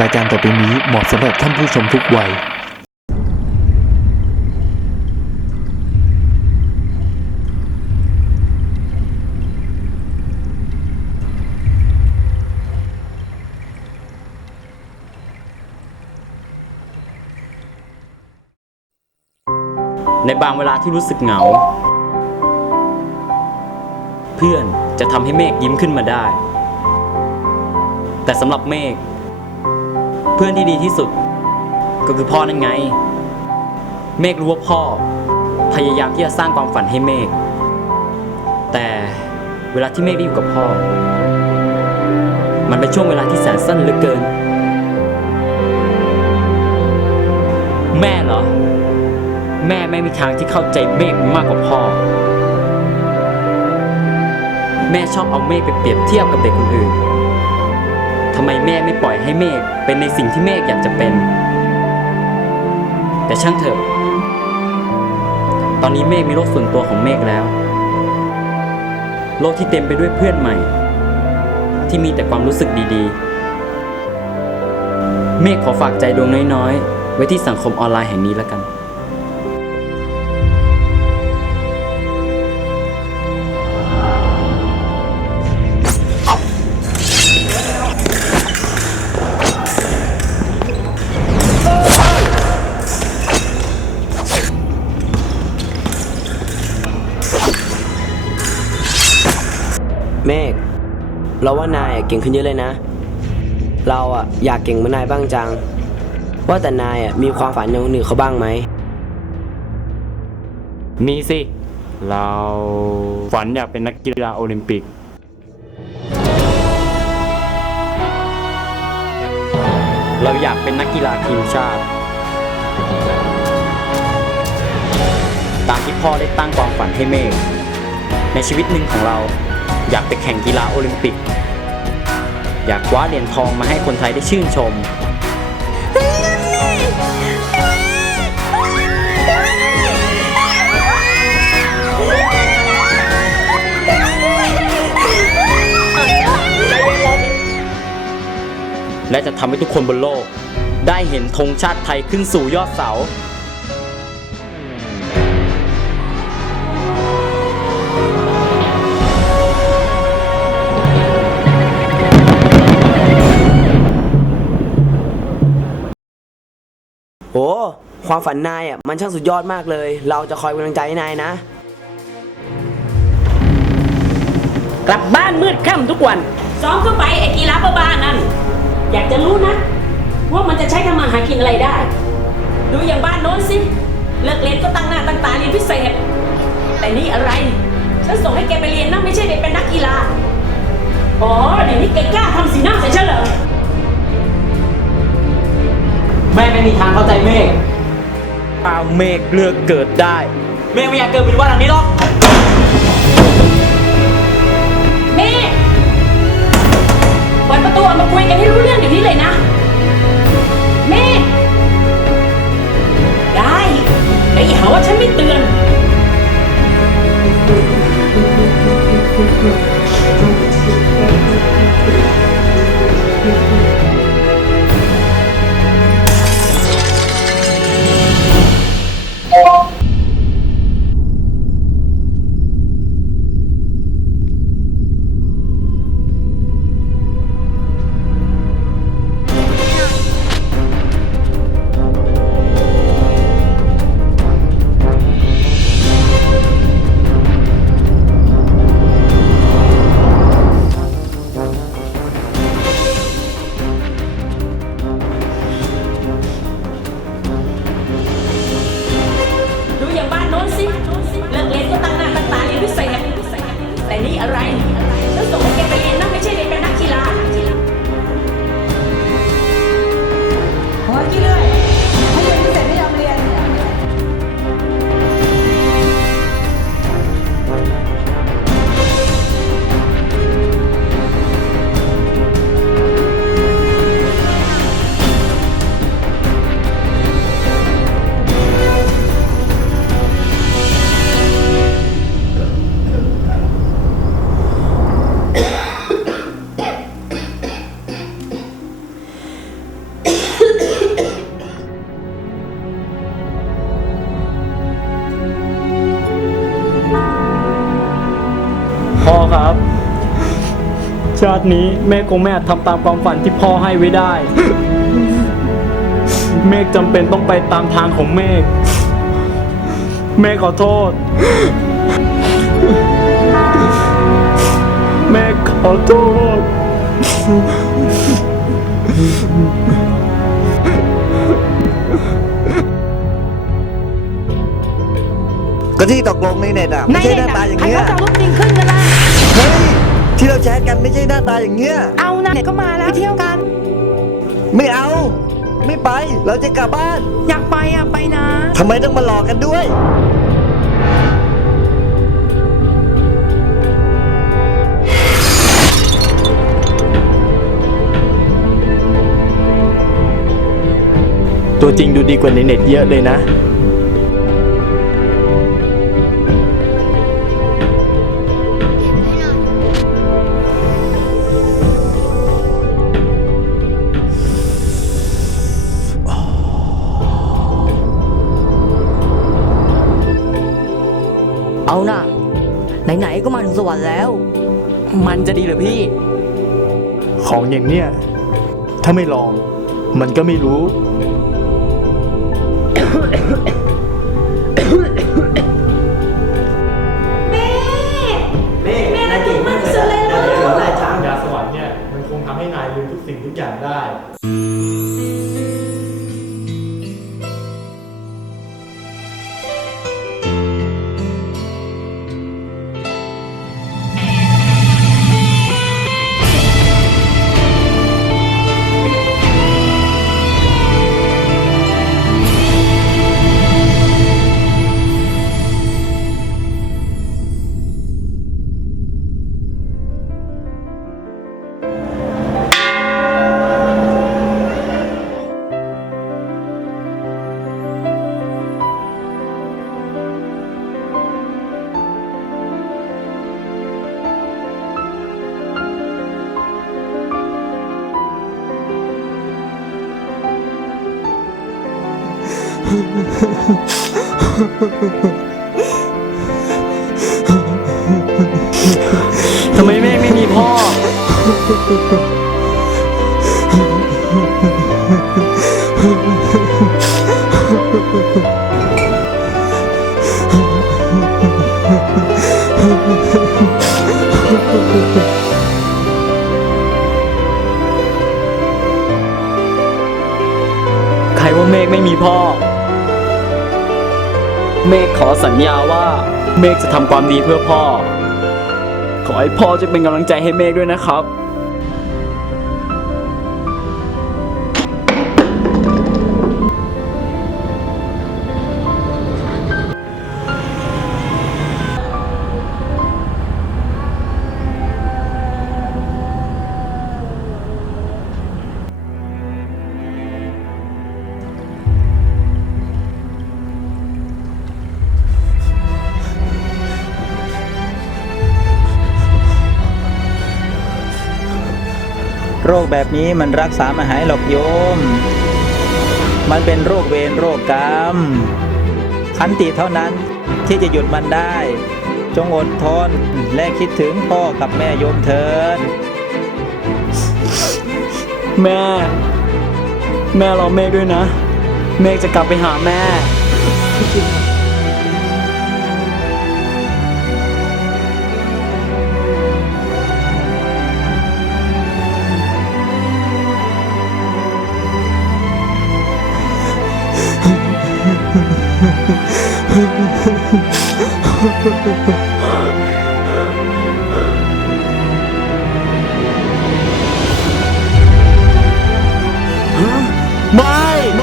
รายการต่อไปนี้เหมาะสำหรับท่านผู้ชมทุกวัย ในบางเวลาที่รู้สึกเหงา เพื่อนจะทำให้เมฆยิ้มขึ้นมาได้ แต่สำหรับเมฆ เพื่อนที่ดีที่สุด ก็คือพ่อนั่นไง เมฆรู้ว่าพ่อ พยายามที่จะสร้างความฝันให้เมฆแต่เวลาที่เมฆได้อยู่กับพ่อ มันเป็นช่วงเวลาที่แสนสั้นเหลือเกิน แม่เหรอ แม่ไม่มีทางที่เข้าใจเมฆมากกว่าพ่อ แม่ชอบเอาเมฆไปเปรียบเทียบกับเด็กคนอื่น ทำไมแม่ไม่ปล่อยให้เมฆเป็นในสิ่งที่เมฆอยากจะเป็น แต่ช่างเถอะ ตอนนี้เมฆมีโลกส่วนตัวของเมฆแล้ว โลกที่เต็มไปด้วยเพื่อนใหม่ ที่มีแต่ความรู้สึกดีๆ เมฆขอฝากใจดวงน้อยๆ ไว้ที่สังคมออนไลน์แห่งนี้แล้วกัน เมฆเราว่านายเก่งขึ้นเยอะเลยนะ เราอะอยากเก่งเหมือนนายบ้างจัง ว่าแต่นายอะมีความฝันอย่างคนอื่นเขาบ้างไหม มีสิ เราฝันอยากเป็นนักกีฬาโอลิมปิก เราอยากเป็นนักกีฬาทีมชาติ ตามที่พ่อได้ตั้งความฝันให้เมฆในชีวิตหนึ่งของเรา อยากไปแข่งกีฬาโอลิมปิก อยากคว้าเหรียญทองมาให้คนไทยได้ชื่นชม และจะทำให้ทุกคนบนโลก ได้เห็นธงชาติไทยขึ้นสู่ยอดเสา โห ความฝันนายอะมันช่างสุดยอดมากเลย เราจะคอยเป็นกำลังใจให้นายนะ กลับบ้านมืดค่ำทุกวัน ซ้อมเข้าไปไอ้กีฬาบ้าๆนั่น อยากจะรู้นะ ว่ามันจะใช้ทำมาหากินอะไรได้ ดูอย่างบ้านโน้นสิ เลิกเรียนก็ตั้งหน้าตั้งตาเรียนพิเศษ แต่นี่อะไร ฉันส่งให้แกไปเรียนนะไม่ใช่ไปเป็นนักกีฬา อ๋อเดี๋ยวนี้แกกล้าทำสีหน้าใส่ฉันเหรอ แม่ไม่มีทางเข้าใจเมฆเอาเมฆเลือกเกิดได้ เมฆไม่อยากเกิดเป็นว่าหลังนี้หรอกแม่เปิดประตูออกมาคุยกันให้รู้เรื่องเดี๋ยวนี้เลยนะแม่ได้แต่อย่าหาว่าฉันไม่เตือนเชาตินี้เมฆคงไม่อาจทำตามความฝันที่พ่อให้ไว้ได้ เมฆจำเป็นต้องไปตามทางของเมฆเมฆขอโทษเมฆขอโทษ ก็ที่ตกลงในเน็ตอะ ไม่ใช่หน้าตาอย่างใครเงี้ยเขาจะเอารูปจริงขึ้นกันล่ะ เฮ้ย ที่เราแชทกันไม่ใช่หน้าตาอย่างเงี้ย เอานะเดี๋ยวก็มาแล้วไปเที่ยวกัน ไม่เอา ไม่ไป เราจะกลับบ้าน อยากไปอะไปนะ ทำไมต้องมาหลอกกันด้วย ตัวจริงดูดีกว่าในเน็ตเยอะเลยนะ ไหนๆก็มาถึงสวรรค์แล้ว มันจะดีเหรือพี่ ของอย่างเนี้ยถ้าไม่ลอง มันก็ไม่รู้ ทำไมเมฆไม่มีพ่อ ใครว่าเมฆไม่มีพ่อ เมฆขอสัญญาว่าเมฆจะทำความดีเพื่อพ่อ ขอให้พ่อจะเป็นกำลังใจให้เมฆด้วยนะครับ คแบบนี้มันรักษาไม่หายหรอกโยม มันเป็นโรคเวรโรคกรรม ขันติเท่านั้นที่จะหยุดมันได้ จงอดทนและคิดถึงพ่อกับแม่โยมเถิดแม่ แม่รอเมฆด้วยนะ เมฆจะกลับไปหาแม่ ไม่ไ